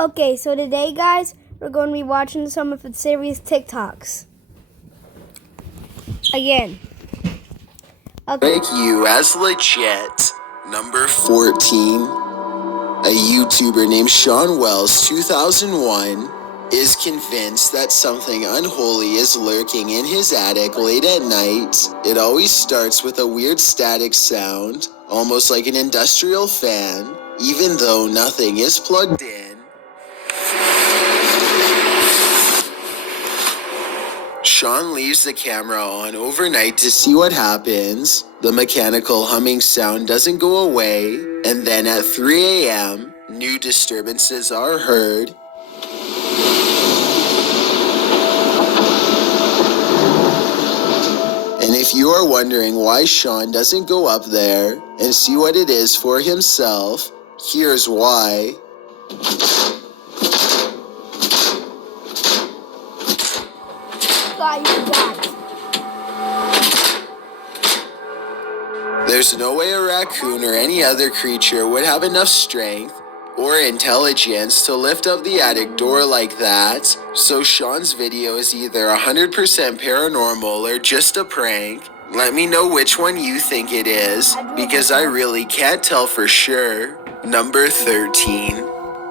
Okay, so today, guys, we're going to be watching some of the series TikToks. Again. Okay. Make you as legit. Number 14. A YouTuber named Sean Wells, 2001, is convinced that something unholy is lurking in his attic late at night. It always starts with a weird static sound, almost like an industrial fan, even though nothing is plugged in. Sean leaves the camera on overnight to see what happens. The mechanical humming sound doesn't go away, and then at 3 a.m., new disturbances are heard. And if you are wondering why Sean doesn't go up there and see what it is for himself, here's why. There's no way a raccoon or any other creature would have enough strength or intelligence to lift up the attic door like that, so Sean's video is either 100% paranormal or just a prank. Let me know which one you think it is, because I really can't tell for sure. Number 13.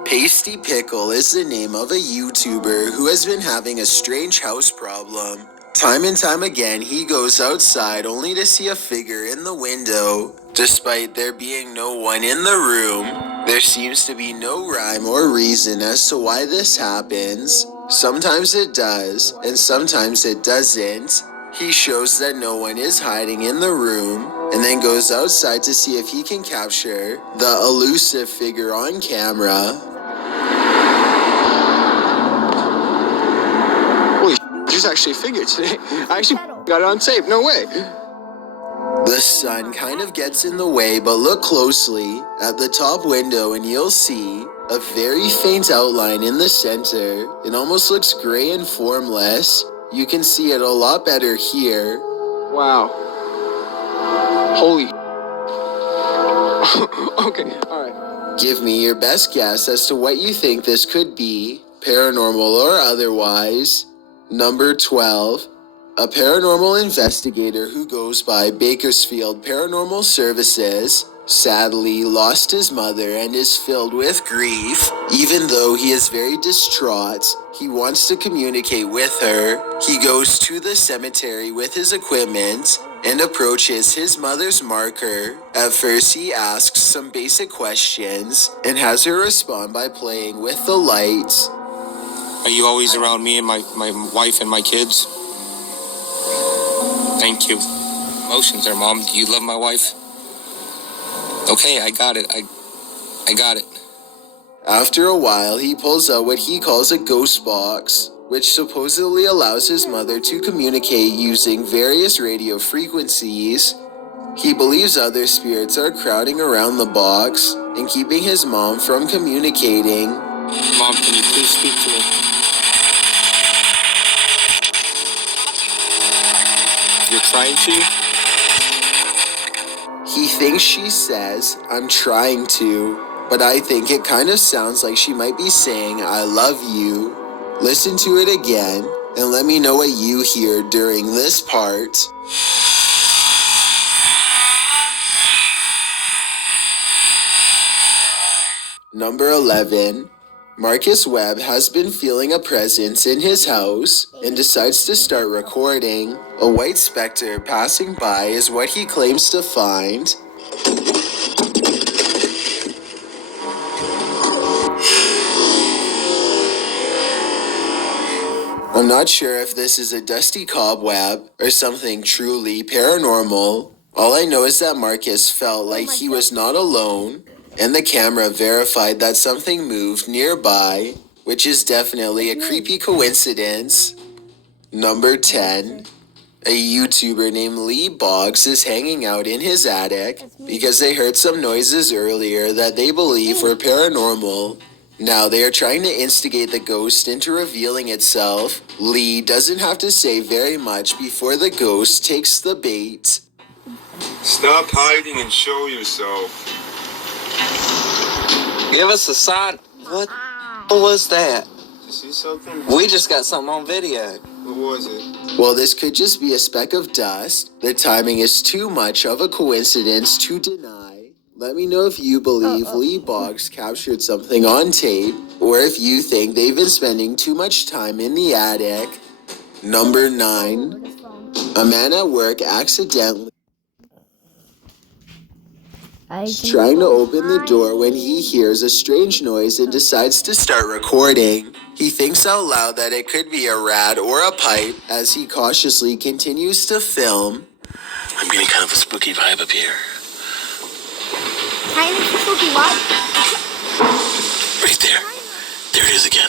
Pasty Pickle is the name of a YouTuber who has been having a strange house problem. Time and time again, he goes outside only to see a figure in the window. Despite there being no one in the room, there seems to be no rhyme or reason as to why this happens. Sometimes it does, and sometimes it doesn't. He shows that no one is hiding in the room, and then goes outside to see if he can capture the elusive figure on camera. There's actually a figure today. I actually got it on tape. No way. The sun kind of gets in the way, but look closely at the top window and you'll see a very faint outline in the center. It almost looks gray and formless. You can see it a lot better here. Wow. Holy. Okay, alright. Give me your best guess as to what you think this could be, paranormal or otherwise. Number 12. A paranormal investigator who goes by Bakersfield Paranormal Services sadly lost his mother and is filled with grief. Even though he is very distraught, he wants to communicate with her. He goes to the cemetery with his equipment and approaches his mother's marker. At first, he asks some basic questions and has her respond by playing with the lights. Are you always around me and my wife and my kids? Thank you. Emotions there, Mom. Do you love my wife? Okay, I got it. I got it. After a while, he pulls out what he calls a ghost box, which supposedly allows his mother to communicate using various radio frequencies. He believes other spirits are crowding around the box and keeping his mom from communicating. Mom, can you please speak to me? You're trying to? He thinks she says, "I'm trying to," but I think it kind of sounds like she might be saying, "I love you." Listen to it again and let me know what you hear during this part. Number 11. Marcus Webb has been feeling a presence in his house and decides to start recording. A white specter passing by is what he claims to find. I'm not sure if this is a dusty cobweb or something truly paranormal. All I know is that Marcus felt like he was not alone, and the camera verified that something moved nearby, which is definitely a creepy coincidence. Number 10. A YouTuber named Lee Boggs is hanging out in his attic because they heard some noises earlier that they believe were paranormal. Now they are trying to instigate the ghost into revealing itself. Lee doesn't have to say very much before the ghost takes the bait. Stop hiding and show yourself. Give us a sign. What was that? You see something? We just got something on video. What was it? Well, this could just be a speck of dust. The timing is too much of a coincidence to deny. Let me know if you believe Lee Boggs captured something on tape, or if you think they've been spending too much time in the attic. Number 9. A man at work accidentally trying to open the door when he hears a strange noise and decides to start recording. He thinks out loud that it could be a rat or a pipe as he cautiously continues to film. I'm getting kind of a spooky vibe up here. Kind of spooky what? Right there. There it is again.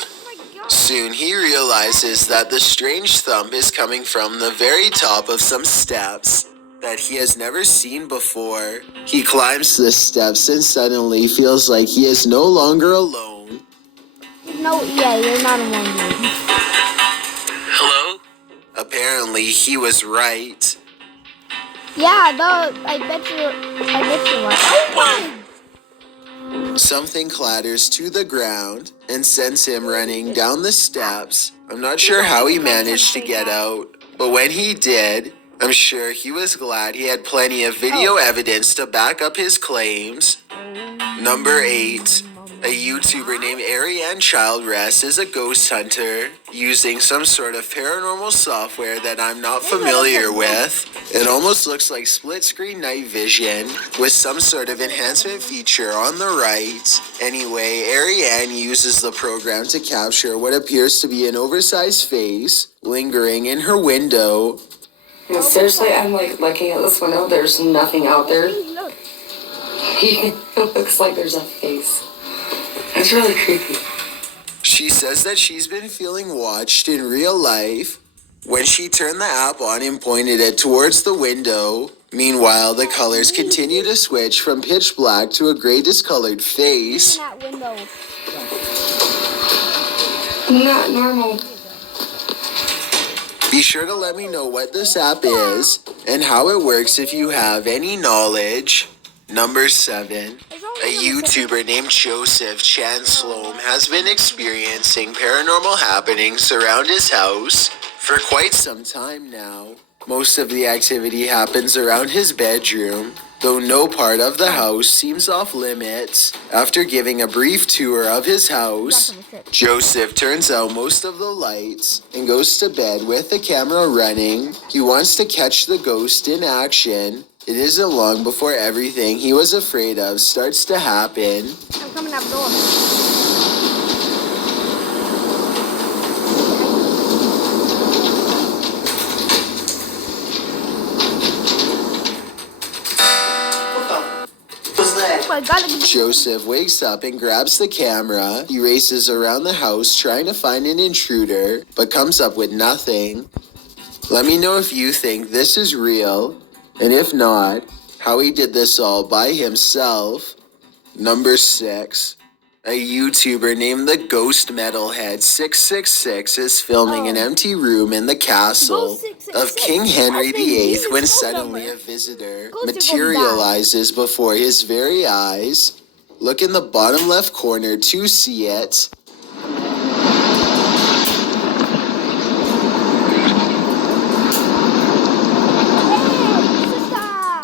Soon he realizes that the strange thump is coming from the very top of some steps that he has never seen before. He climbs the steps and suddenly feels like he is no longer alone. No, yeah, you're not alone, dude. Hello? Apparently, he was right. Yeah, though, I bet you are. Oh my! Something clatters to the ground and sends him running down the steps. I'm not sure how he managed to get out, but when he did, I'm sure he was glad he had plenty of video evidence to back up his claims. Number 8. A YouTuber named Ariane Childress is a ghost hunter using some sort of paranormal software that I'm not familiar with. It almost looks like split-screen night vision with some sort of enhancement feature on the right. Anyway, Ariane uses the program to capture what appears to be an oversized face lingering in her window. No, seriously, I'm like looking at this window. There's nothing out there. It looks like there's a face. It's really creepy. She says that she's been feeling watched in real life when she turned the app on and pointed it towards the window. Meanwhile, the colors continue to switch from pitch black to a gray discolored face. That window. Not normal. Be sure to let me know what this app is and how it works if you have any knowledge. Number 7. A YouTuber named Joseph Chan Sloan has been experiencing paranormal happenings around his house for quite some time now. Most of the activity happens around his bedroom, though no part of the house seems off limits. After giving a brief tour of his house, Joseph turns out most of the lights and goes to bed with the camera running. He wants to catch the ghost in action. It isn't long before everything he was afraid of starts to happen. I'm coming up door. Joseph wakes up and grabs the camera. He races around the house trying to find an intruder, but comes up with nothing. Let me know if you think this is real, and if not, how he did this all by himself. Number 6. A YouTuber named the Ghost Metalhead 666 is filming an empty room in the castle of King Henry VIII when suddenly a visitor materializes before his very eyes. Look in the bottom left corner to see it.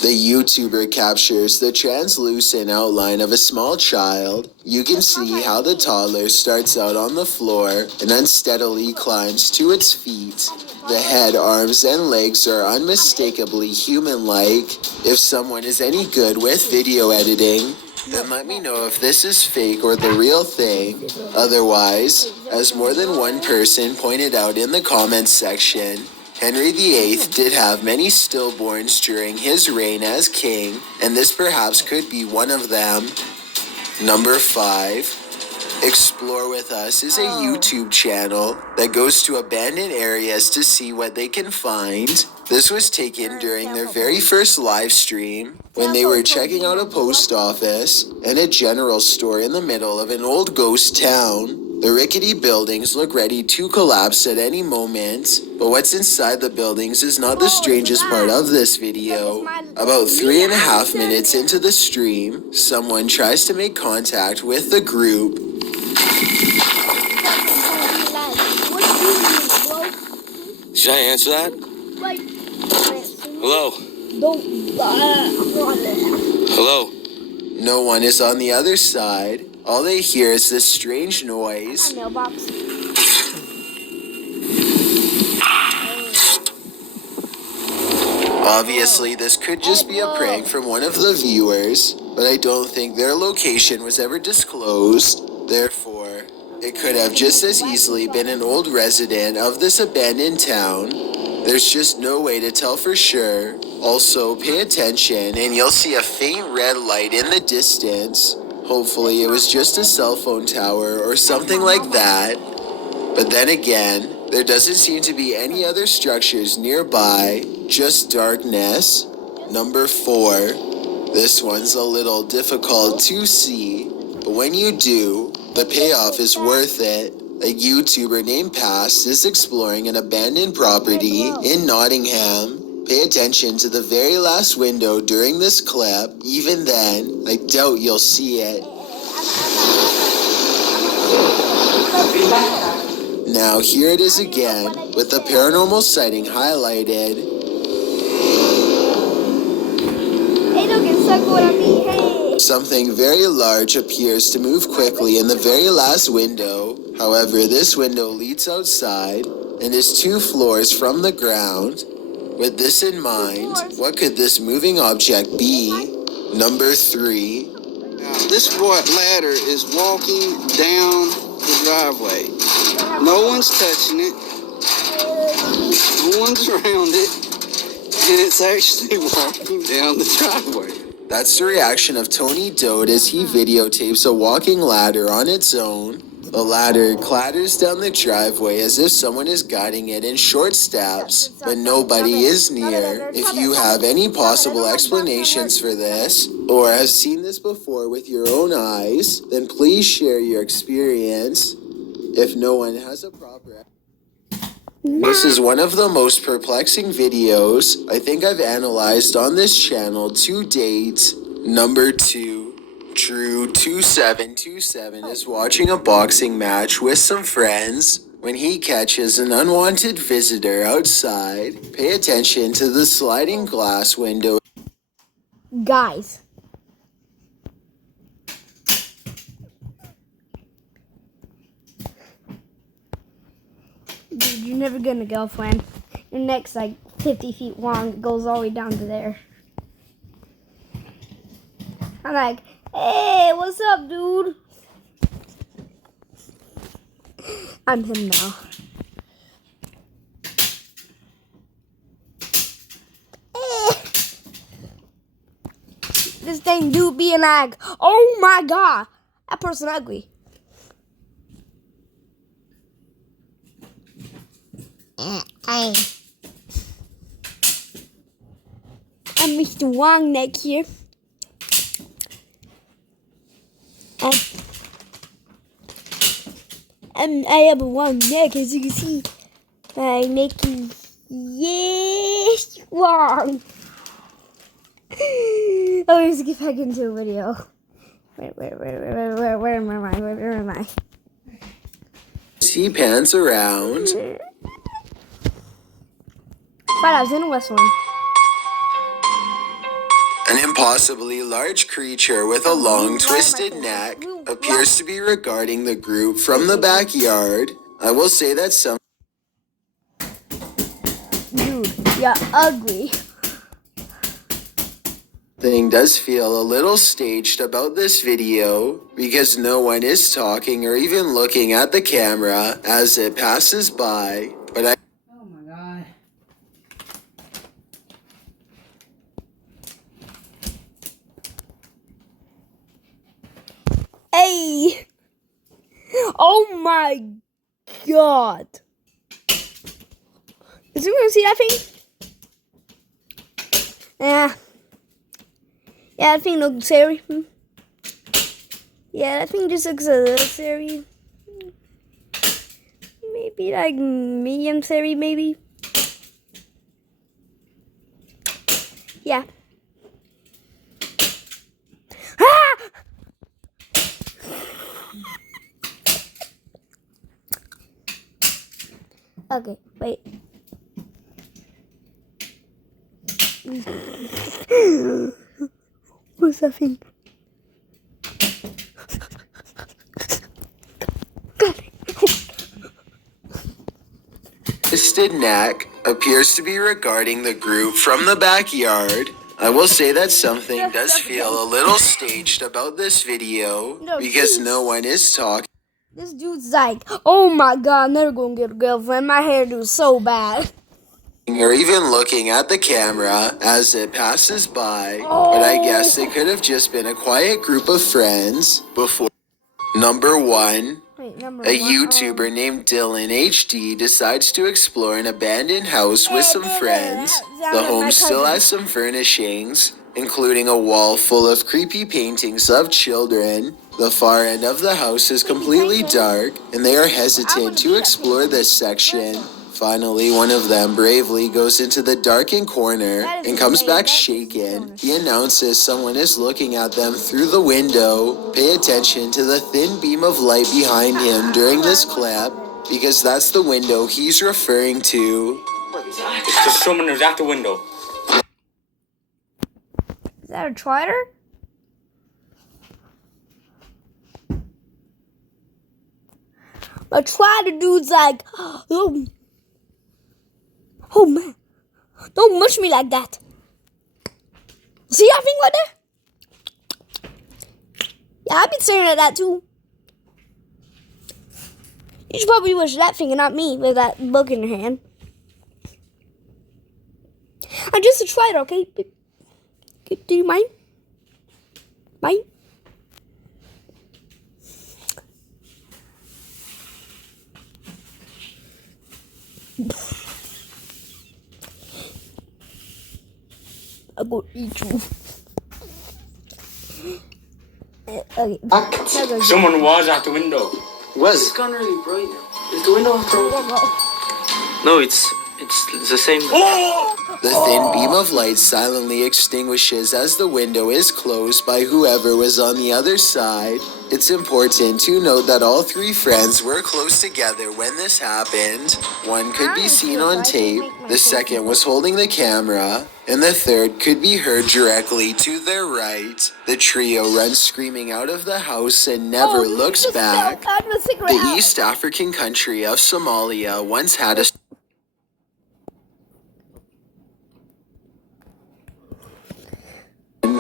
The YouTuber captures the translucent outline of a small child. You can see how the toddler starts out on the floor and unsteadily climbs to its feet. The head, arms, and legs are unmistakably human-like. If someone is any good with video editing, then let me know if this is fake or the real thing. Otherwise, as more than one person pointed out in the comments section, Henry VIII did have many stillborns during his reign as king, and this perhaps could be one of them. Number 5. Explore With Us is a YouTube channel that goes to abandoned areas to see what they can find. This was taken during their very first live stream when they were checking out a post office and a general store in the middle of an old ghost town. The rickety buildings look ready to collapse at any moment, but what's inside the buildings is not the strangest part of this video. About 3.5 minutes into the stream, someone tries to make contact with the group. Should I answer that? Hello? Hello? No one is on the other side. All they hear is this strange noise. Mailbox. Obviously, this could just be a prank from one of the viewers, but I don't think their location was ever disclosed. Therefore, it could have just as easily been an old resident of this abandoned town. There's just no way to tell for sure. Also, pay attention and you'll see a faint red light in the distance. Hopefully, it was just a cell phone tower or something like that. But then again, there doesn't seem to be any other structures nearby, just darkness. Number 4. This one's a little difficult to see, but when you do, the payoff is worth it. A YouTuber named Past is exploring an abandoned property in Nottingham. Pay attention to the very last window during this clip. Even then, I doubt you'll see it. Now here it is again, with the paranormal sighting highlighted. Hey, don't get stuck with what I mean. Hey. Something very large appears to move quickly in the very last window. However, this window leads outside and is 2 floors from the ground. With this in mind, what could this moving object be? Number 3. This white ladder is walking down the driveway. No one's touching it. No one's around it. And it's actually walking down the driveway. That's the reaction of Tony Dode as he videotapes a walking ladder on its own. The ladder clatters down the driveway as if someone is guiding it in short steps, but nobody is near. If you have any possible explanations for this, or have seen this before with your own eyes, then please share your experience. If no one has a proper... This is one of the most perplexing videos I think I've analyzed on this channel to date. Number 2. Drew2727 is watching a boxing match with some friends when he catches an unwanted visitor outside. Pay attention to the sliding glass window. Guys. Dude, you're never gonna girlfriend. Your neck's like 50 feet long. It goes all the way down to there. I'm like, hey, what's up, dude? I'm him now. This thing do be an egg. Oh my god. That person ugly. I'm Mr. Wong neck here. I have a long neck, as you can see. My neck is yes long. Oh, let's get back into a video. Where am I? He pans around. But I was in the West one. An impossibly large creature with a long, twisted neck appears to be regarding the group from the backyard. I will say that Dude, you're ugly. something does feel a little staged about this video because no one is talking or even looking at the camera as it passes by. But I Oh my god. Hey! Oh my god! Is anyone gonna see that thing? Yeah. Yeah, that thing looks scary. Yeah, that thing just looks a little scary. Maybe like medium series, maybe. Yeah. Ah! Okay, wait. What's that thing? Twisted neck appears to be regarding the group from the backyard. I will say that something does feel a little staged about this video because no one is talking This dude's like, oh my god, I'm never gonna get a girlfriend. My hairdo's so bad. or even looking at the camera as it passes by, but I guess it could have just been a quiet group of friends before. Number 1. A YouTuber named Dylan HD decides to explore an abandoned house with some friends. The home still has some furnishings, including a wall full of creepy paintings of children. The far end of the house is completely dark, and they are hesitant to explore this section. Finally, one of them bravely goes into the darkened corner and comes back shaken. He announces someone is looking at them through the window. Pay attention to the thin beam of light behind him during this clip, because that's the window he's referring to. It's just someone who's at the window. Is that a trotter? A trotter dude's like, oh man, don't mush me like that. See that thing right there? Yeah, I've been staring at that too. You should probably mush that thing and not me with that book in your hand. I'm just a trotter, okay? Do you mind? Mind? I'll go eat you. Okay. Someone was at the window. Was? It's gone really bright now. Is the window open? No, it's the same. The thin beam of light silently extinguishes as the window is closed by whoever was on the other side. It's important to note that all 3 friends were close together when this happened. One could be seen on tape, the second was holding the camera, and the third could be heard directly to their right. The trio runs screaming out of the house and never looks back. The East African country of Somalia once had a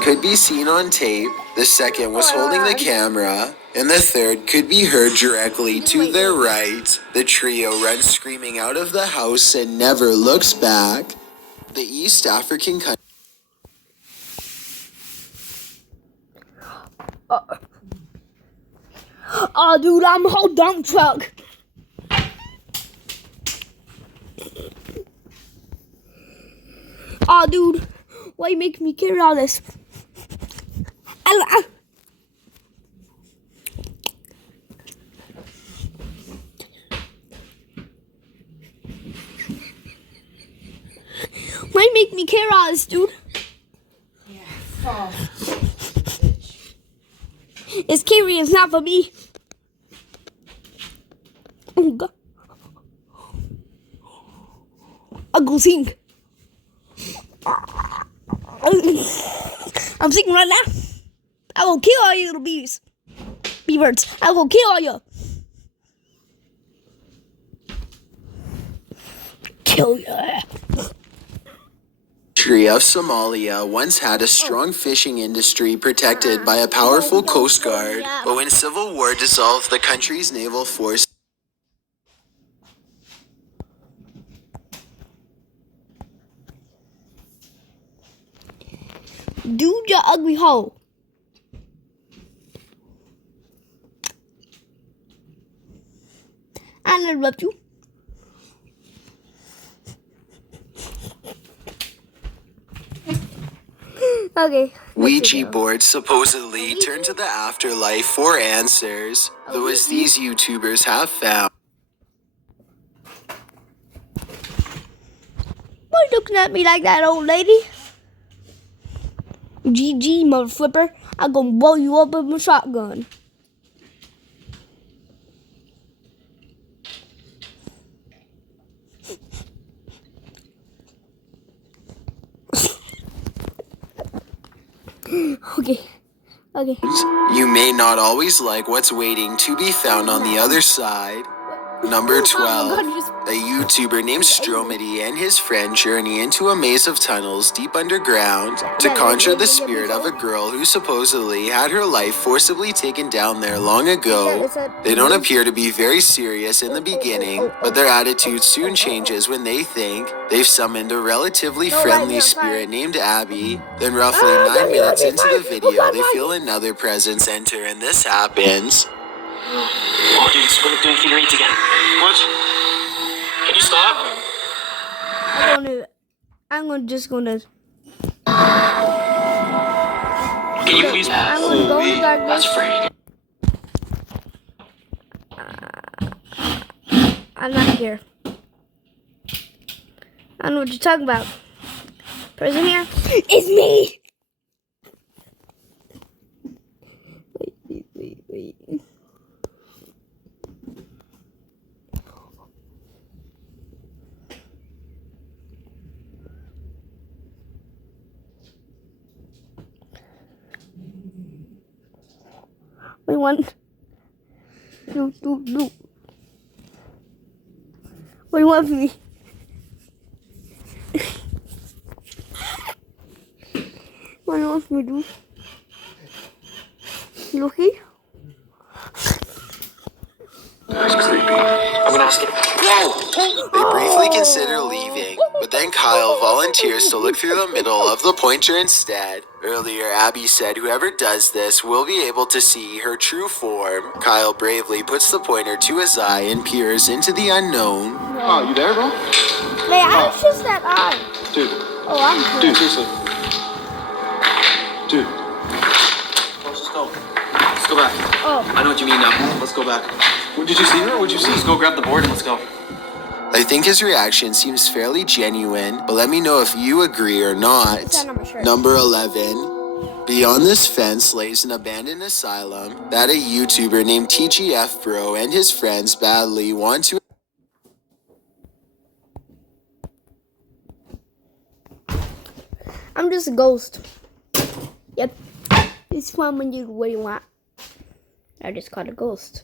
could be seen on tape, the second was holding the camera, and the third could be heard directly to their right. The trio runs screaming out of the house and never looks back. The East African country. Oh, dude, I'm a whole dump truck. Oh, dude, why you making me carry all this? Why you make me carry all this, dude? Yeah, fall. It's carrying, it's not for me. Oh, God. I'll go sing. I'm singing right now. I will kill all you little beavers. Beavers. I will kill all you. Kill you. Of Somalia once had a strong fishing industry protected by a powerful coast guard, but when civil war dissolved the country's naval force, Dude, you ugly hoe. I never loved you. Okay. Ouija boards supposedly turn to the afterlife for answers, though as these YouTubers have found. looking at me like that, old lady? GG, mother flipper. I'm gonna blow you up with my shotgun. Okay. You may not always like what's waiting to be found on the other side. Number 12. A YouTuber named Stromedy and his friend journey into a maze of tunnels deep underground to conjure the spirit of a girl who supposedly had her life forcibly taken down there long ago. They don't appear to be very serious in the beginning, but their attitude soon changes when they think they've summoned a relatively friendly spirit named Abby. Then roughly 9 minutes into the video, they feel another presence enter, and this happens. Oh, dude, it's doing figure eights again. What? Can you stop? I'm just gonna. Can you please? I'm gonna go to darkness. That's free. I'm not here. I don't know what you're talking about. Person here? It's me! Wait. Wait, one. No. What do you want from me? What do you want from me, dude? You okay? That's creepy. I'm gonna ask it. Whoa! They briefly consider leaving, but then Kyle volunteers to look through the middle of the pointer instead. Earlier, Abby said whoever does this will be able to see her true form. Kyle bravely puts the pointer to his eye and peers into the unknown. Oh, you there, bro? Man, I just that eye. Dude. Oh, I'm cool. Dude, seriously. Dude. Let's just go. Let's go back. Oh. I know what you mean now. Let's go back. Did you see her? What'd you see? Let's go grab the board and let's go. I think his reaction seems fairly genuine, but let me know if you agree or not. It's on my shirt. Number 11. Beyond this fence lays an abandoned asylum that a YouTuber named TGF Bro and his friends badly want to. I'm just a ghost. Yep. It's fun when you do what you want. I just caught a ghost.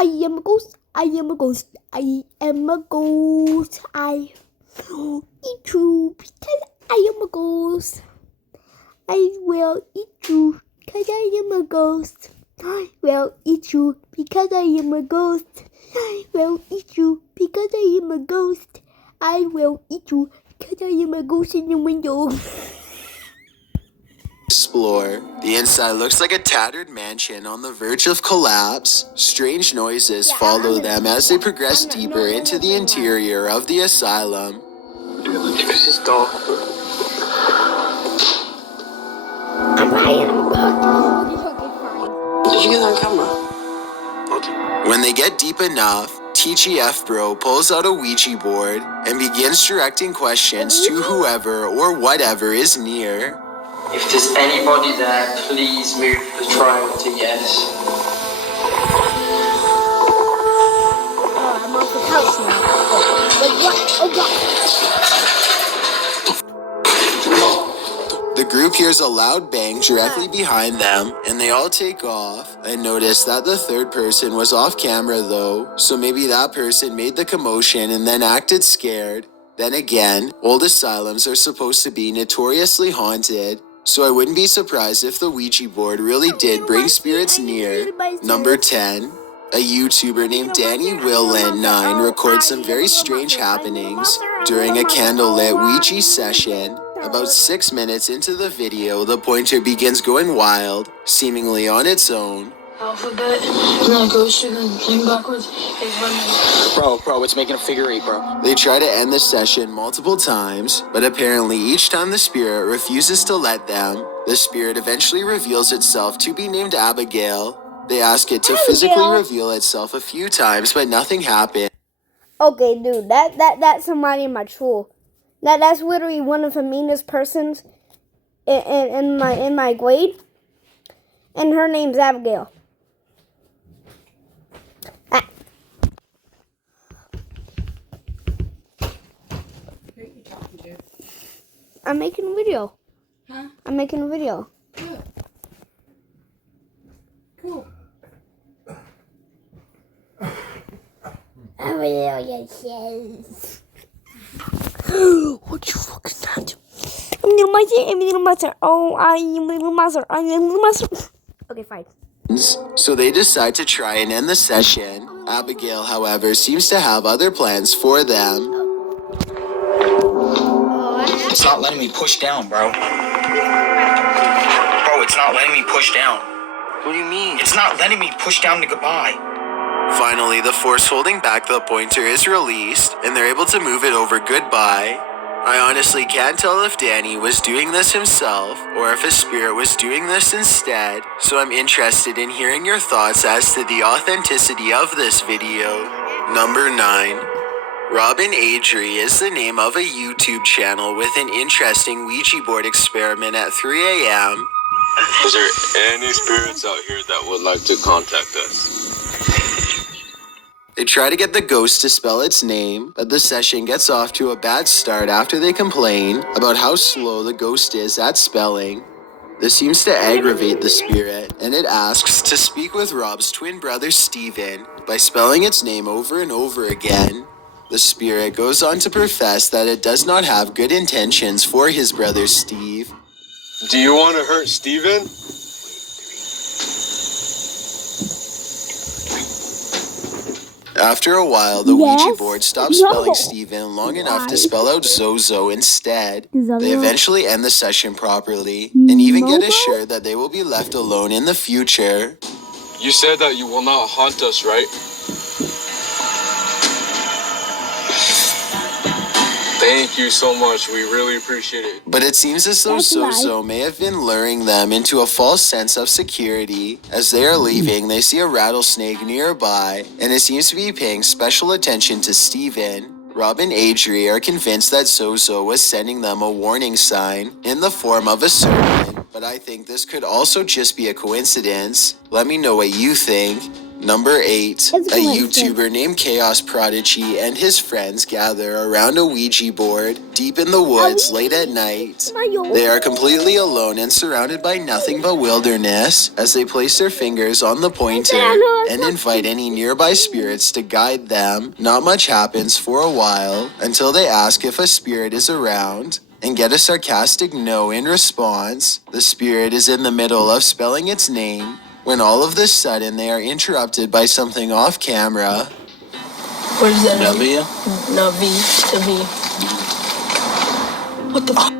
I am a ghost. I am a ghost. I am a ghost. I will eat you because I am a ghost. I will eat you because I am a ghost. I will eat you because I am a ghost. I will eat you because I am a ghost. I will eat you because I am a ghost in the window. Explore. The inside looks like a tattered mansion on the verge of collapse. Strange noises follow them as they progress deeper into the interior of the asylum. This is dark. I'm lying. Did you get that on camera? When they get deep enough, TGF Bro pulls out a Ouija board and begins directing questions to whoever or whatever is near. If there's anybody there, please move the triangle to yes. Oh, I'm off the couch now. Wait, what? Oh, God. The group hears a loud bang directly behind them, and they all take off. I noticed that the third person was off camera though, so maybe that person made the commotion and then acted scared. Then again, old asylums are supposed to be notoriously haunted, so I wouldn't be surprised if the Ouija board really did bring spirits near. Number 10. A YouTuber named Danny Will9 records some very strange happenings during a candlelit Ouija session. About 6 minutes into the video, the pointer begins going wild, seemingly on its own. alphabet, and then it goes to the thing backwards. Is when Bro, it's making a figure 8, bro. They try to end the session multiple times, but apparently each time the spirit refuses to let them. The spirit eventually reveals itself to be named Abigail. They ask it to physically reveal itself a few times, but nothing happened. Okay, dude, that's somebody in my school. That's literally one of the meanest persons in my grade, and her name's Abigail. What are you talking to? I'm making a video. Huh? I'm making a video. Good. Cool. A video, yes. What you fucking not? I'm little monster. Oh, I'm little monster. I'm little monster. Okay, fine. So they decide to try and end the session. Abigail, however, seems to have other plans for them. It's not letting me push down, bro. Bro, it's not letting me push down. What do you mean? It's not letting me push down to goodbye. Finally, the force holding back the pointer is released, and they're able to move it over goodbye. I honestly can't tell if Danny was doing this himself, or if his spirit was doing this instead, so I'm interested in hearing your thoughts as to the authenticity of this video. Number 9. Robin Adri is the name of a YouTube channel with an interesting Ouija board experiment at 3 a.m. Is there any spirits out here that would like to contact us? They try to get the ghost to spell its name, but the session gets off to a bad start after they complain about how slow the ghost is at spelling. This seems to aggravate the spirit, and it asks to speak with Rob's twin brother Steven by spelling its name over and over again. The spirit goes on to profess that it does not have good intentions for his brother Steve. Do you want to hurt Steven? After a while, the Ouija board stops spelling Steven long enough to spell out Zozo instead. They eventually end the session properly, and even get assured that they will be left alone in the future. You said that you will not haunt us, right? Thank you so much. We really appreciate it. But it seems as though Zozo may have been luring them into a false sense of security. As they are leaving, they see a rattlesnake nearby, and it seems to be paying special attention to Steven. Rob and Adri are convinced that Zozo was sending them a warning sign in the form of a serpent, but I think this could also just be a coincidence. Let me know what you think. Number 8, a YouTuber named Chaos Prodigy and his friends gather around a Ouija board deep in the woods late at night. They are completely alone and surrounded by nothing but wilderness as they place their fingers on the pointer and invite any nearby spirits to guide them. Not much happens for a while until they ask if a spirit is around and get a sarcastic no in response. The spirit is in the middle of spelling its name when all of a sudden they are interrupted by something off camera. What is that? W? No, V. The V. What the f?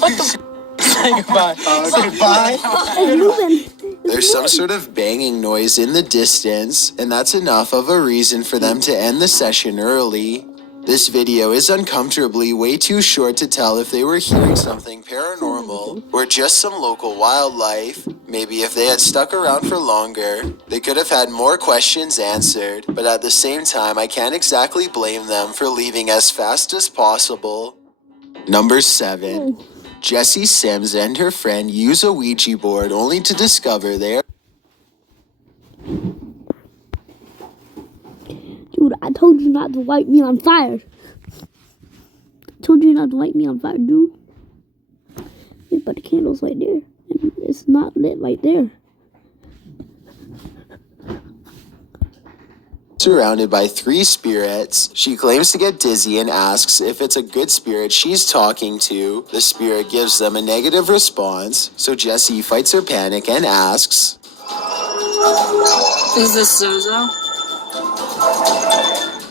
What the f? Say goodbye. It's moving. There's some sort of banging noise in the distance, and that's enough of a reason for them to end the session early. This video is uncomfortably way too short to tell if they were hearing something paranormal or just some local wildlife. Maybe if they had stuck around for longer, they could have had more questions answered, but at the same time, I can't exactly blame them for leaving as fast as possible. Number 7. Jessie Sims and her friend use a Ouija board only to discover they are... Dude, I told you not to light me on fire. I told you not to light me on fire, dude. Wait, but the candle's right there. And it's not lit right there. Surrounded by 3 spirits. She claims to get dizzy and asks if it's a good spirit she's talking to. The spirit gives them a negative response, so Jessie fights her panic and asks, Is this Zozo?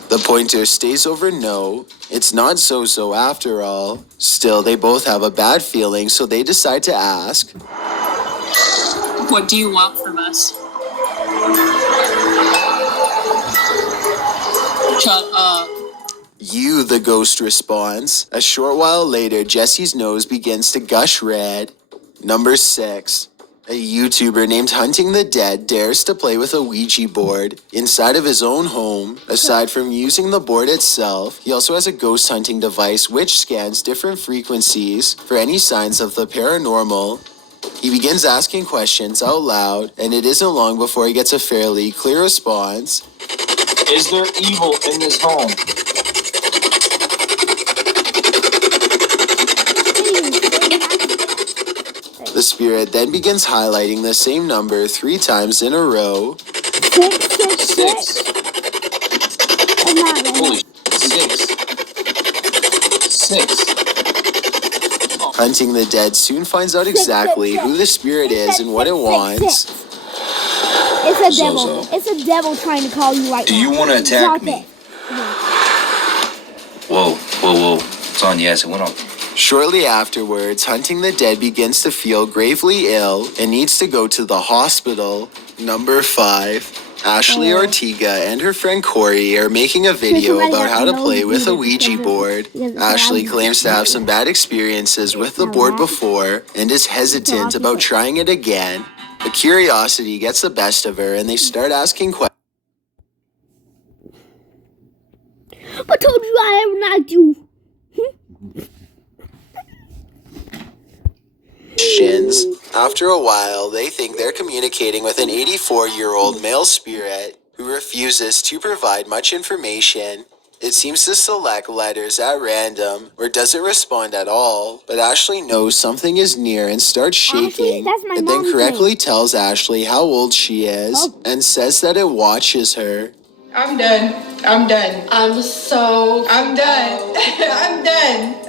The pointer stays over no. It's not Zozo after all. Still, they both have a bad feeling, so they decide to ask, What do you want from us? Shut up. You, the ghost responds. A short while later, Jesse's nose begins to gush red. Number 6. A YouTuber named Hunting the Dead dares to play with a Ouija board inside of his own home. Aside from using the board itself, he also has a ghost hunting device which scans different frequencies for any signs of the paranormal. He begins asking questions out loud, and it isn't long before he gets a fairly clear response. Is there evil in this home? The spirit then begins highlighting the same number 3 times in a row. 6. Holy 6. 6. Hunting the Dead soon finds out exactly who the spirit is and what it wants. It's a devil. It's a devil trying to call you right now. Do you want to attack me? Whoa. It's on, yes, it went on. Shortly afterwards, Hunting the Dead begins to feel gravely ill and needs to go to the hospital. Number 5. Ashley Ortega and her friend Corey are making a video about how to play with a Ouija board. Ashley claims to have some bad experiences with the board before and is hesitant about trying it again. But curiosity gets the best of her and they start asking questions. I told you I am not you. After a while, they think they're communicating with an 84-year-old male spirit who refuses to provide much information. It seems to select letters at random or doesn't respond at all, but Ashley knows something is near and starts shaking. It then correctly tells Ashley how old she is and says that it watches her. I'm done. I'm done. I'm done.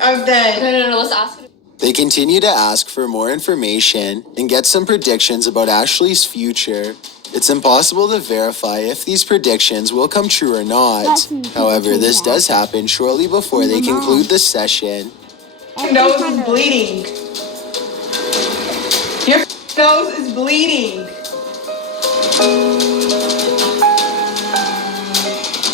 I'm done. No, let's ask it. They continue to ask for more information and get some predictions about Ashley's future. It's impossible to verify if these predictions will come true or not. However, this does happen shortly before they conclude the session. Your nose is bleeding. Your nose is bleeding.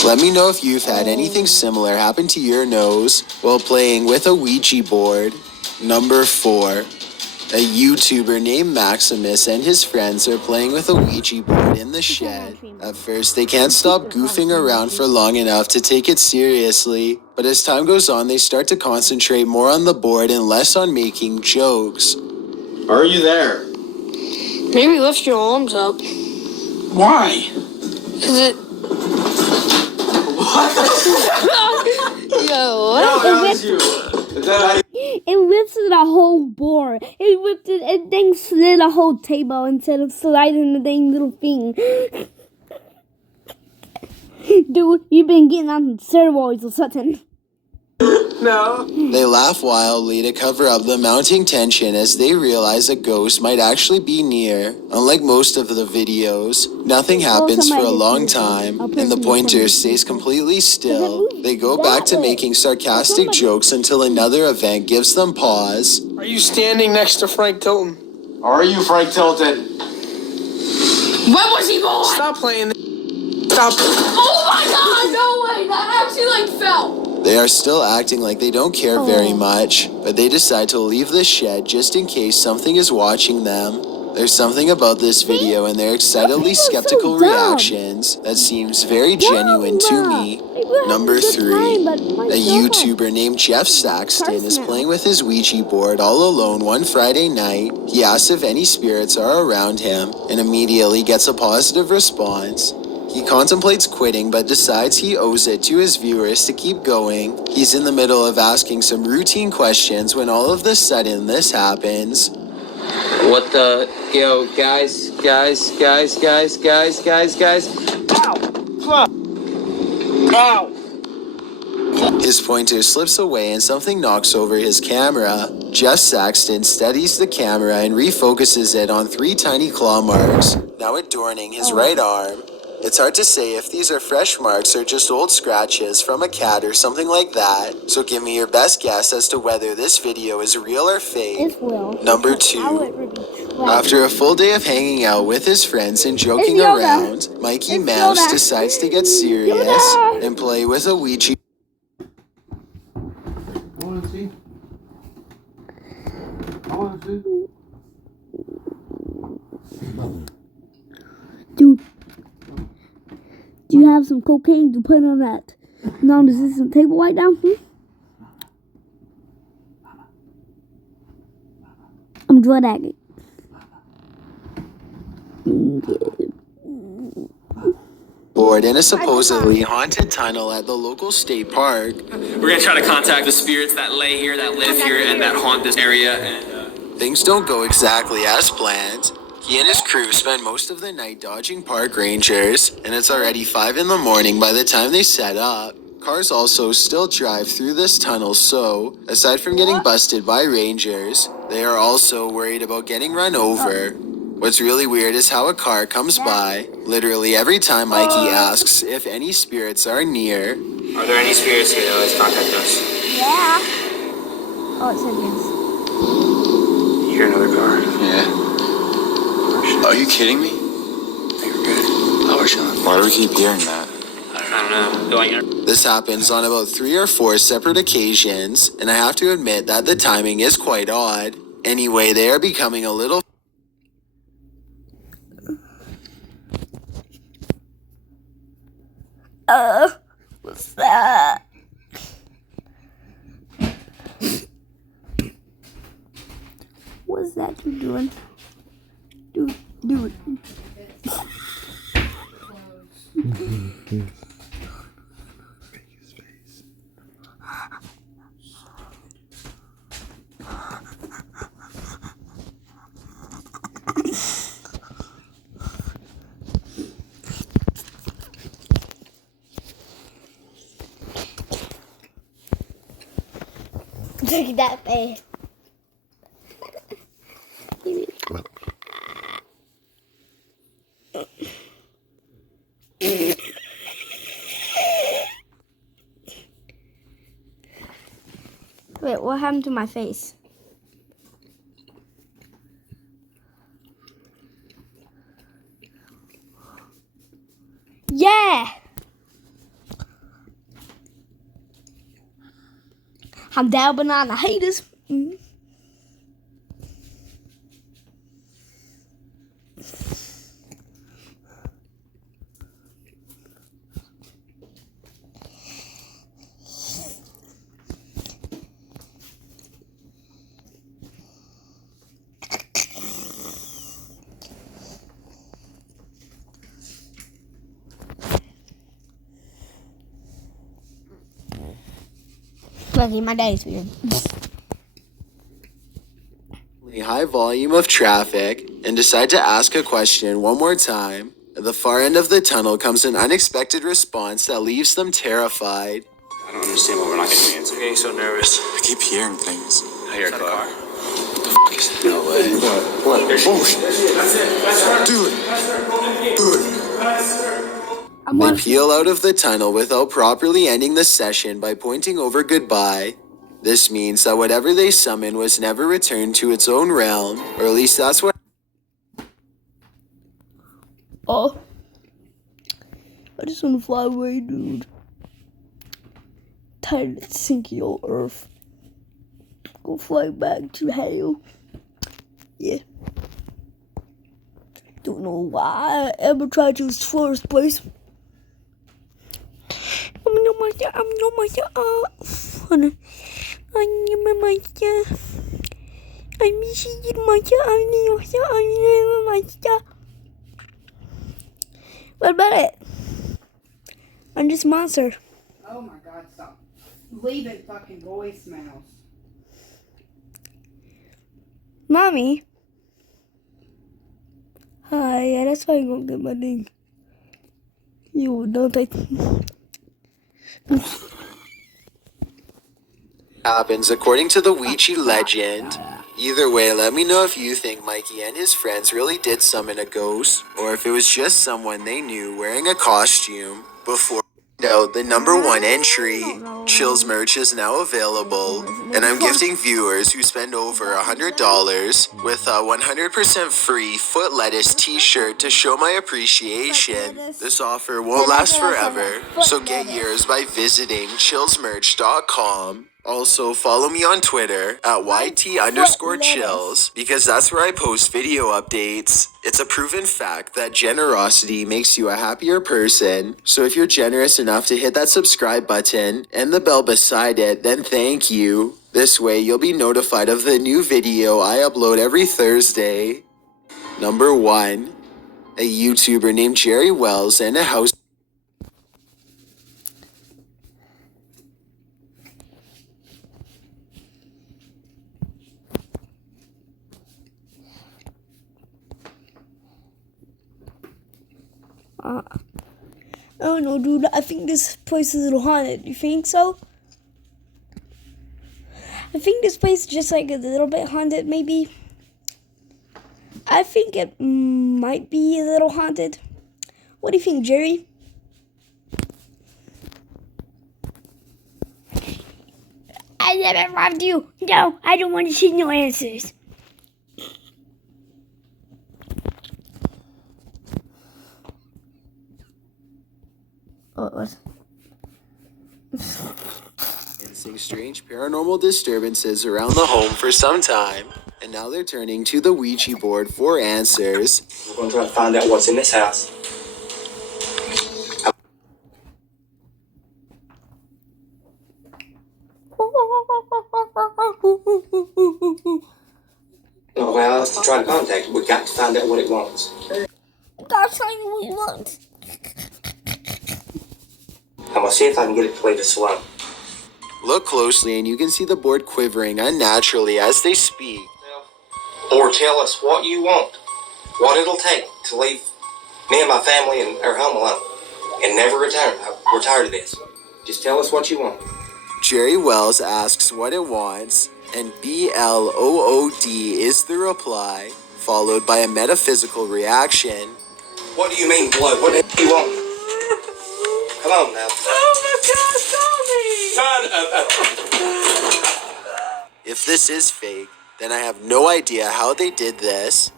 Let me know if you've had anything similar happen to your nose while playing with a Ouija board. Number 4. A YouTuber named Maximus and his friends are playing with a Ouija board in the shed. At first, they can't stop goofing around for long enough to take it seriously, but as time goes on, they start to concentrate more on the board and less on making jokes. Are you there? Maybe lift your arms up. Why? Is it? Yo, what? No, that was you. Is that how you... It lifted the whole board. It lifted and then slid the whole table instead of sliding the dang little thing. Dude, you've been getting on steroids or something. No. They laugh wildly to cover up the mounting tension as they realize a ghost might actually be near. Unlike most of the videos, nothing happens for a long time, and the pointer stays completely still. They go back to making sarcastic jokes until another event gives them pause. Are you standing next to Frank Tilton? Are you Frank Tilton? Where was he going? Stop playing. Stop. Oh my god, no way. That actually fell. They are still acting like they don't care very much, but they decide to leave the shed just in case something is watching them. There's something about this video and their excitedly skeptical reactions that seems very genuine to me. Number 3. A YouTuber named Jeff Saxton is playing with his Ouija board all alone one Friday night. He asks if any spirits are around him and immediately gets a positive response. He contemplates quitting but decides he owes it to his viewers to keep going. He's in the middle of asking some routine questions when all of a sudden this happens. What the... Yo, guys. Ow! His pointer slips away and something knocks over his camera. Jeff Saxton steadies the camera and refocuses it on 3 tiny claw marks, now adorning his right arm. It's hard to say if these are fresh marks or just old scratches from a cat or something like that, so give me your best guess as to whether this video is real or fake. It's real. Number 2. After a full day of hanging out with his friends and joking around, Mikey Mouse decides to get serious and play with a Ouija. Dude, do you have some cocaine to put on that non-resistant table right now? I'm drug addict. Board in a supposedly haunted tunnel at the local state park. We're gonna try to contact the spirits that lay here, that live here, and that haunt this area. And Things don't go exactly as planned. He and his crew spend most of the night dodging park rangers, and it's already 5 in the morning by the time they set up. Cars also still drive through this tunnel, so aside from getting busted by rangers, they are also worried about getting run over. What's really weird is how a car comes by literally every time Mikey asks if any spirits are near. are there any spirits here that always contact us? Yeah. Oh, it said yes. You hear another car? Yeah. Are you kidding me? I think we're good. Oh, we're chilling. Why do we keep hearing that? I don't know. This happens on about 3 or 4 separate occasions, and I have to admit that the timing is quite odd. Anyway, they are becoming a little What's that? What's that you doing? Do it. Look at that face. Wait, what happened to my face? Yeah! I'm down banana haters. Lucky my day's weird. a high volume of traffic and decide to ask a question one more time. At the far end of the tunnel comes an unexpected response that leaves them terrified. I don't understand why we're not getting the answer. I'm getting so nervous. I keep hearing things. I hear a car. What the fuck is that? No way. What? Oh, shit. Do it. Do it. They peel out of the tunnel without properly ending the session by pointing over goodbye. This means that whatever they summon was never returned to its own realm, or at least that's what. Oh. I just want to fly away, dude. Tired of sinking old earth. Go fly back to hell. Yeah. Don't know why I ever tried to explore this place. What about it? I'm just a monster. Oh my god, stop leaving fucking voicemails. Mommy. Hi, yeah, that's why I'm gonna get my name. You don't take. Happens according to the Ouija legend. Either way, let me know if you think Mikey and his friends really did summon a ghost, or if it was just someone they knew wearing a costume before out the #1 entry. Chills merch is now available, and I'm gifting viewers who spend over $100 with a 100% free foot lettuce t-shirt to show my appreciation. This offer won't last forever, so get yours by visiting chillsmerch.com. Also, follow me on Twitter at YT_chills because that's where I post video updates. It's a proven fact that generosity makes you a happier person. So if you're generous enough to hit that subscribe button and the bell beside it, then thank you. This way, you'll be notified of the new video I upload every Thursday. Number 1. A YouTuber named Jerry Wells and a house... I don't know, dude. I think this place is a little haunted. You think so? I think this place is just like a little bit haunted, maybe. I think it might be a little haunted. What do you think, Jerry? I never robbed you. No, I don't want to see no answers. Oh, it was. Seeing strange paranormal disturbances around the home for some time, and now they're turning to the Ouija board for answers. We're going to try to find out what's in this house. No way else to try to contact it. We got to find out what it wants. Gotta find what it wants. I'm going to see if I can get it to leave us alone. Look closely and you can see the board quivering unnaturally as they speak. Or tell us what you want. What it'll take to leave me and my family and our home alone. And never return. We're tired of this. Just tell us what you want. Jerry Wells asks what it wants, and BLOOD is the reply, followed by a metaphysical reaction. What do you mean blood? What do you want? Come on now. If this is fake, then I have no idea how they did this.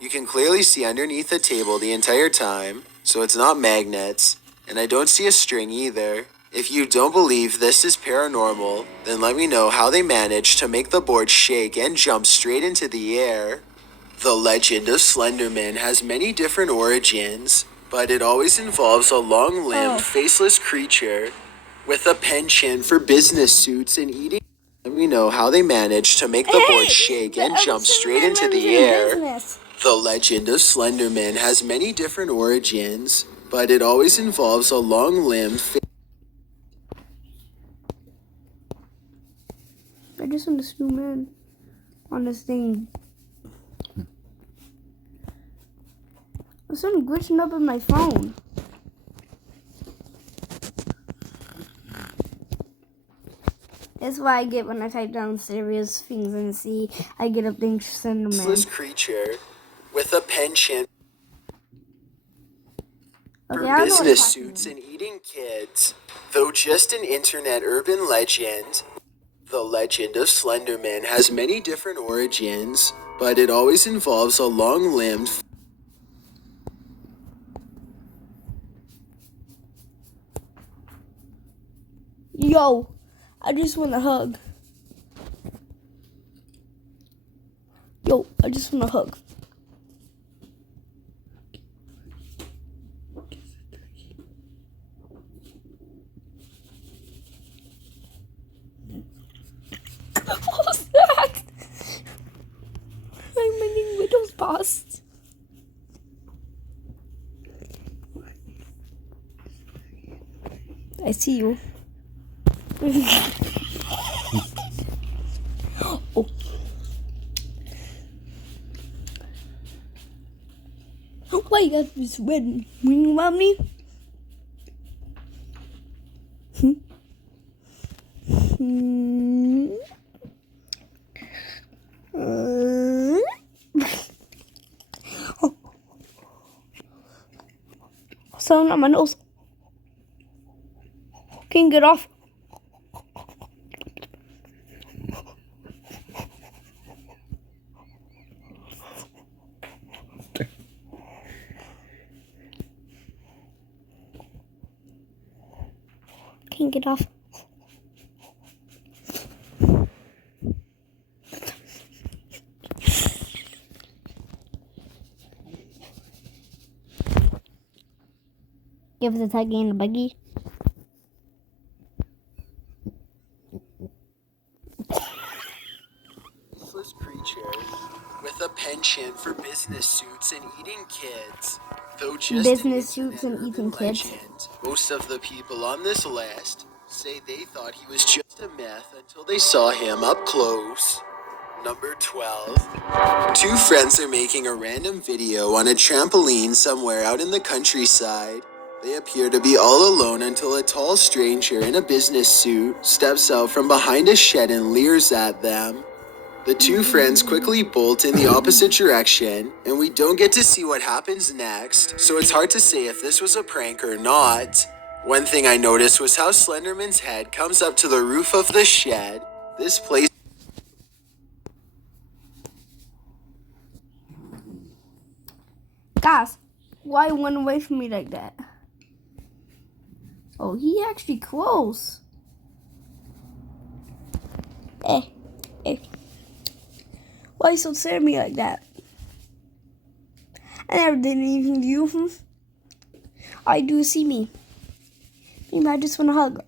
You can clearly see underneath the table the entire time, so it's not magnets, and I don't see a string either. If you don't believe this is paranormal, then let me know how they managed to make the board shake and jump straight into the air. The legend of Slenderman has many different origins, but it always involves a long-limbed, faceless creature with a penchant for business suits and eating. Let me know how they managed to make the board shake and jump straight into the air. The legend of Slenderman has many different origins, but it always involves a long-limbed... I just want to zoom in on this thing. There's something glitching up in my phone. That's why I get when I type down serious things and see I get up things Slenderman. This creature with a penchant for business suits and eating kids. Though just an internet urban legend, the legend of Slenderman has many different origins, but it always involves a long-limbed... Yo, I just want a hug. Yo, I just want a hug. What was that? I'm making Widow's past. I see you. Oh. Why you got this red ring around me? Something on my nose. Can't get off. Can't get off. Give us a tuggy and a buggy. Useless creature with a penchant for business suits and eating kids. Though just Business suits and eating kids. legend, most of the people on this list say they thought he was just a myth until they saw him up close. Number 12. Two friends are making a random video on a trampoline somewhere out in the countryside. They appear to be all alone until a tall stranger in a business suit steps out from behind a shed and leers at them. The two friends quickly bolt in the opposite direction, and we don't get to see what happens next, so it's hard to say if this was a prank or not. One thing I noticed was how Slenderman's head comes up to the roof of the shed. This place Guys, why went away from me like that? Oh, he actually close. Hey. Why you so sad at me like that? I never did anything to you. I do see me. Maybe I just want to hug.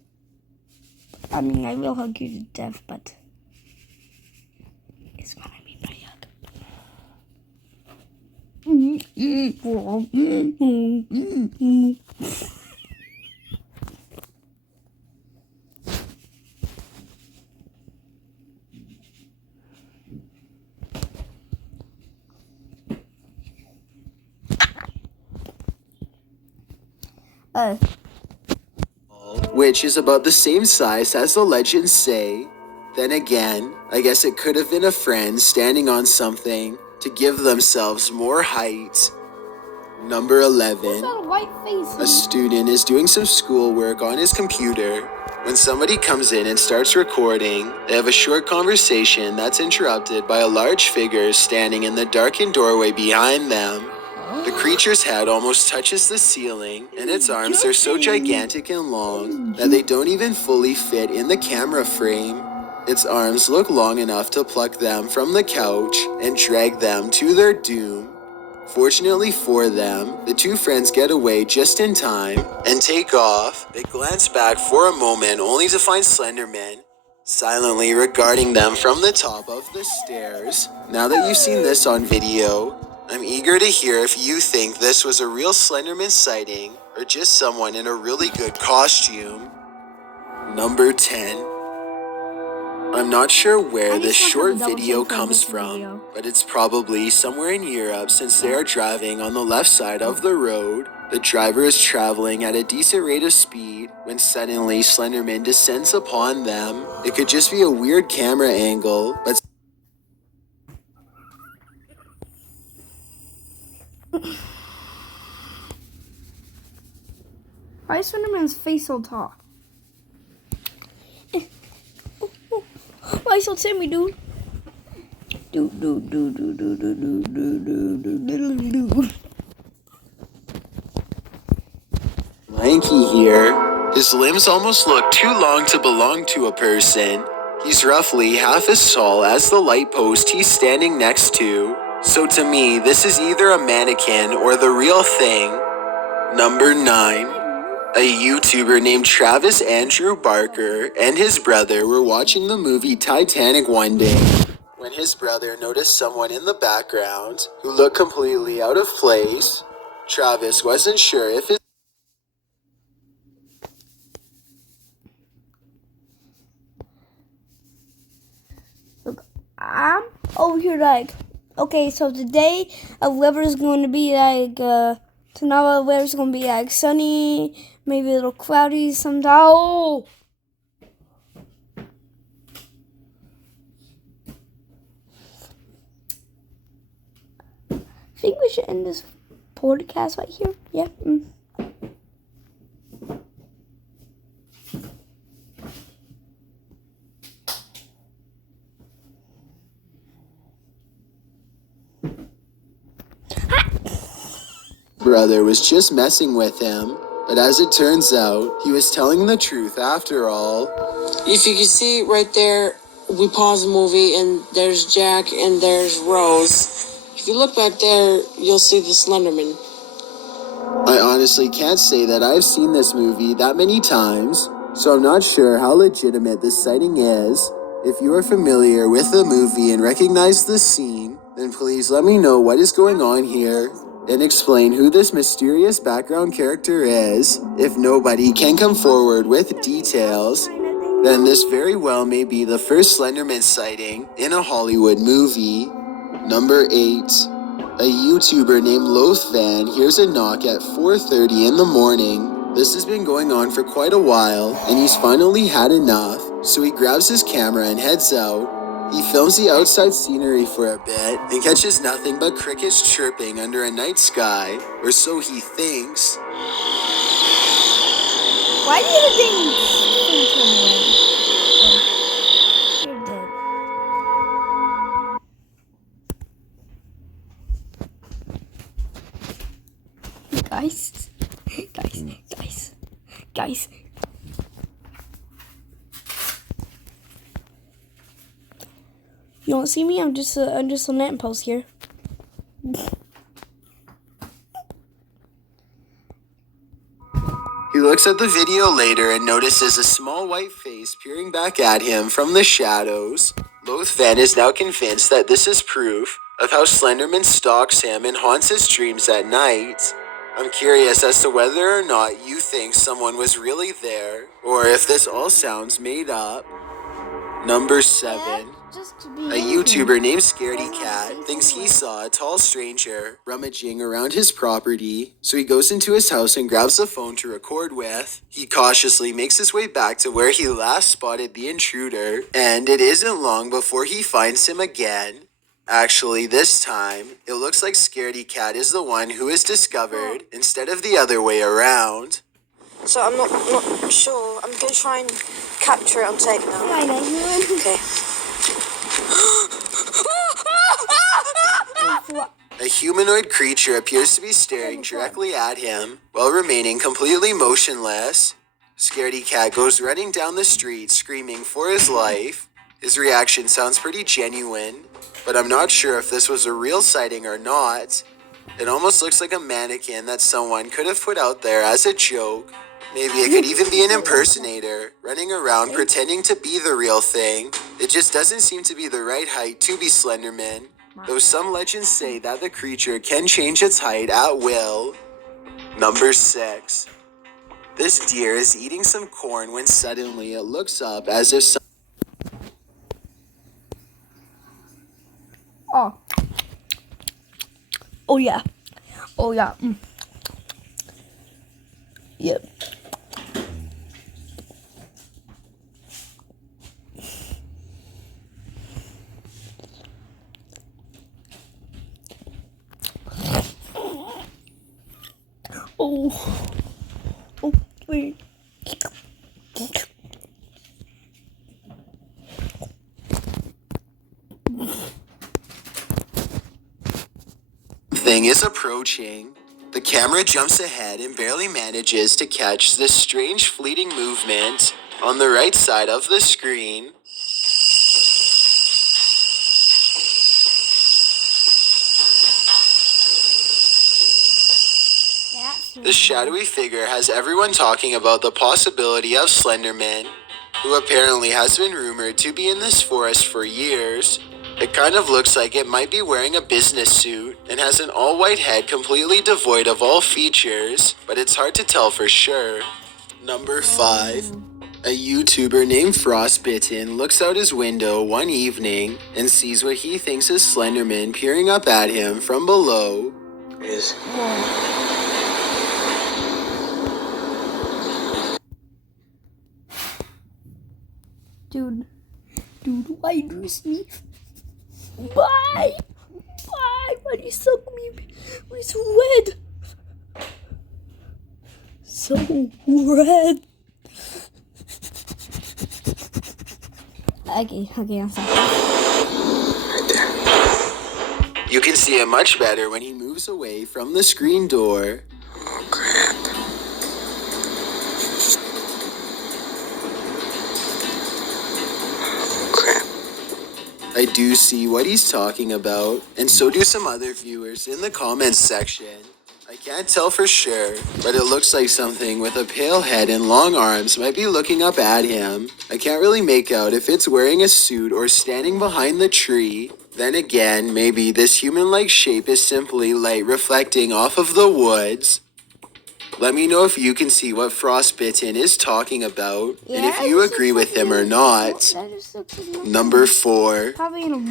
I mean, I will hug you to death, but it's what I mean by hug. which is about the same size as the legends say. Then again, I guess it could have been a friend standing on something to give themselves more height. Number 11. A student is doing some schoolwork on his computer. When somebody comes in and starts recording, they have a short conversation that's interrupted by a large figure standing in the darkened doorway behind them. The creature's head almost touches the ceiling, and its arms are so gigantic and long that they don't even fully fit in the camera frame. Its arms look long enough to pluck them from the couch and drag them to their doom. Fortunately for them, the two friends get away just in time and take off. They glance back for a moment only to find Slenderman silently regarding them from the top of the stairs. Now that you've seen this on video, I'm eager to hear if you think this was a real Slenderman sighting or just someone in a really good costume. Number 10. I'm not sure where this short video comes from, but it's probably somewhere in Europe since they are driving on the left side of the road. The driver is traveling at a decent rate of speed when suddenly Slenderman descends upon them. It could just be a weird camera angle, but why is Slenderman's face so tall? Why you so timmy, dude? Lanky here. His limbs almost look too long to belong to a person. He's roughly half as tall as the light post he's standing next to. So to me, this is either a mannequin or the real thing. Number 9. A YouTuber named Travis Andrew Barker and his brother were watching the movie Titanic one day when his brother noticed someone in the background who looked completely out of place. Travis wasn't sure if his Look, I'm over here like, okay, so today weather's going to be like, tonight the weather's going to be like sunny, maybe a little cloudy sometime. Oh! I think we should end this podcast right here. Yeah. brother was just messing with him. But as it turns out, he was telling the truth after all. If you can see right there, we pause the movie and there's Jack and there's Rose. If you look back there, you'll see the Slenderman. I honestly can't say that I've seen this movie that many times, so I'm not sure how legitimate this sighting is. If you are familiar with the movie and recognize the scene, then please let me know what is going on here and explain who this mysterious background character is. If nobody can come forward with details, then this very well may be the first Slenderman sighting in a Hollywood movie. Number 8. A YouTuber named Lothvan hears a knock at 4:30 in the morning. This has been going on for quite a while, and he's finally had enough, so he grabs his camera and heads out. He films the outside scenery for a bit and catches nothing but crickets chirping under a night sky, or so he thinks. Why do you think you're dead? Guys. You don't see me? I'm just a net post here. He looks at the video later and notices a small white face peering back at him from the shadows. Lothvan is now convinced that this is proof of how Slenderman stalks him and haunts his dreams at night. I'm curious as to whether or not you think someone was really there, or if this all sounds made up. Number 7. A YouTuber named scariest thinks he saw a tall stranger rummaging around his property, so he goes into his house and grabs the phone to record with. He cautiously makes his way back to where he last spotted the intruder, and it isn't long before he finds him again. Actually, this time, it looks like Scaredy-Cat is the one who is discovered instead of the other way around. So I'm not sure. I'm going to try and capture it on tape now. Okay. A humanoid creature appears to be staring directly at him while remaining completely motionless. Scaredy-Cat goes running down the street screaming for his life. His reaction sounds pretty genuine, but I'm not sure if this was a real sighting or not. It almost looks like a mannequin that someone could have put out there as a joke. Maybe it could even be an impersonator, running around pretending to be the real thing. It just doesn't seem to be the right height to be Slenderman, though some legends say that the creature can change its height at will. Number 6. This deer is eating some corn when suddenly it looks up as if Oh yeah. Yep. Oh, wait. thing is approaching. The camera jumps ahead and barely manages to catch this strange fleeting movement on the right side of the screen. The shadowy figure has everyone talking about the possibility of Slenderman, who apparently has been rumored to be in this forest for years. It kind of looks like it might be wearing a business suit and has an all-white head completely devoid of all features, but it's hard to tell for sure. Number 5. A YouTuber named Frostbitten looks out his window one evening and sees what he thinks is Slenderman peering up at him from below. Dude, why do you see? Why? Why do you suck me with red? So red. Okay, I'm sorry. You can see it much better when he moves away from the screen door. Oh, crap. I do see what he's talking about, and so do some other viewers in the comments section. I can't tell for sure, but it looks like something with a pale head and long arms might be looking up at him. I can't really make out if it's wearing a suit or standing behind the tree. Then again, maybe this human-like shape is simply light reflecting off of the woods. Let me know if you can see what Frostbitten is talking about, and if you agree with him or not. Number 4.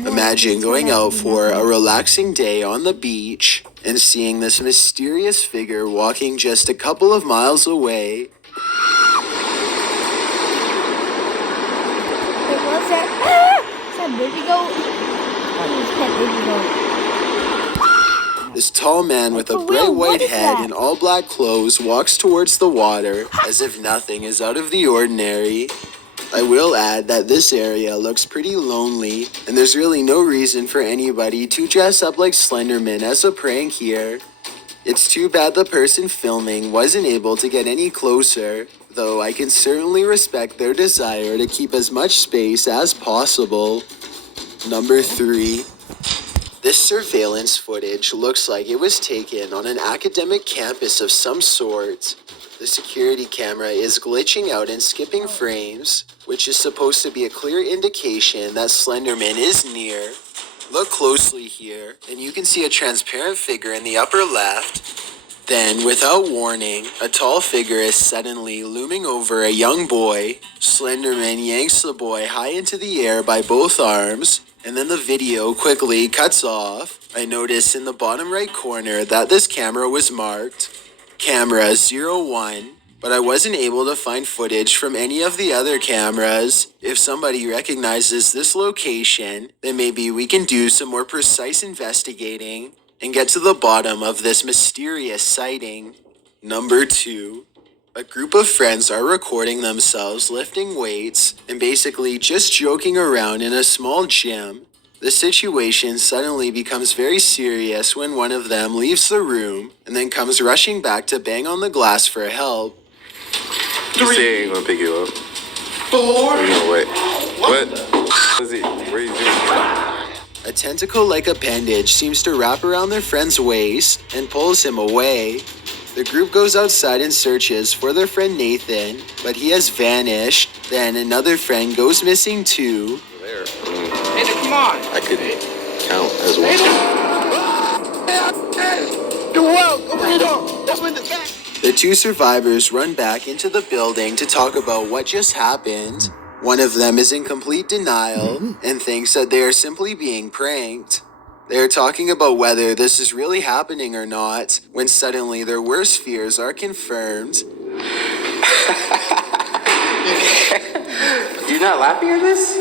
Imagine going out for a relaxing day on the beach and seeing this mysterious figure walking just a couple of miles away. Wait, what's that? Ah! Is that baby goat? That was pet baby goat. This tall man with a bright white head and all black clothes walks towards the water as if nothing is out of the ordinary. I will add that this area looks pretty lonely, and there's really no reason for anybody to dress up like Slenderman as a prank here. It's too bad the person filming wasn't able to get any closer, though I can certainly respect their desire to keep as much space as possible. Number 3. This surveillance footage looks like it was taken on an academic campus of some sort. The security camera is glitching out and skipping frames, which is supposed to be a clear indication that Slenderman is near. Look closely here, and you can see a transparent figure in the upper left. Then, without warning, a tall figure is suddenly looming over a young boy. Slenderman yanks the boy high into the air by both arms, and then the video quickly cuts off. I noticed in the bottom right corner that this camera was marked Camera 01, but I wasn't able to find footage from any of the other cameras. If somebody recognizes this location, then maybe we can do some more precise investigating and get to the bottom of this mysterious sighting. Number 2. A group of friends are recording themselves lifting weights and basically just joking around in a small gym. The situation suddenly becomes very serious when one of them leaves the room and then comes rushing back to bang on the glass for help. You say I ain't gonna pick you up. 4. No, wait. What? Is he? Where you doing? A tentacle-like appendage seems to wrap around their friend's waist and pulls him away. The group goes outside and searches for their friend Nathan, but he has vanished. Then another friend goes missing too. There. Hey, come on. I could count as one. The 2 survivors run back into the building to talk about what just happened. One of them is in complete denial and thinks that they are simply being pranked. They are talking about whether this is really happening or not, when suddenly their worst fears are confirmed. You're not laughing at this?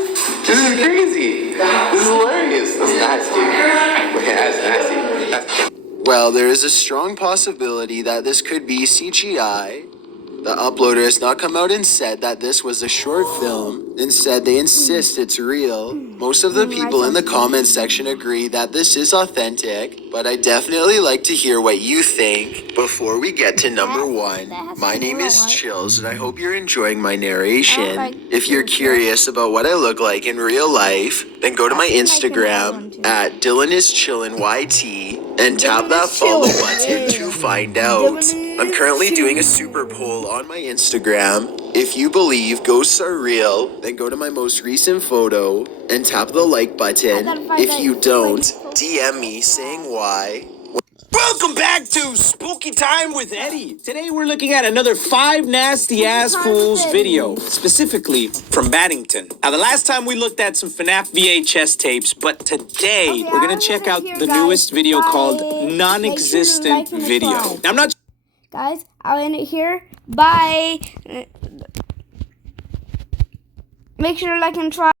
This is crazy. This is hilarious. That's nasty. That's nasty. Well, there is a strong possibility that this could be CGI. The uploader has not come out and said that this was a short film. Instead, they insist it's real. Most of the people in the comments section agree that this is authentic, but I definitely like to hear what you think. Before we get to number 1, my name is Chills, and I hope you're enjoying my narration. If you're curious about what I look like in real life, then go to my Instagram at DylanIsChillinYT and tap that follow button to find out. I'm currently doing a super poll on my Instagram. If you believe ghosts are real, then go to my most recent photo and tap the like button. If you don't, DM me saying why. Welcome back to Spooky Time with Eddie. Today we're looking at another 5 Nasty Ass Fools video, specifically from Baddington. Now the last time we looked at some FNAF VHS tapes, but today we're gonna check out the newest video called Non-Existent Video. Now I'm not... Guys, I'll end it here. Bye. Make sure to like and try.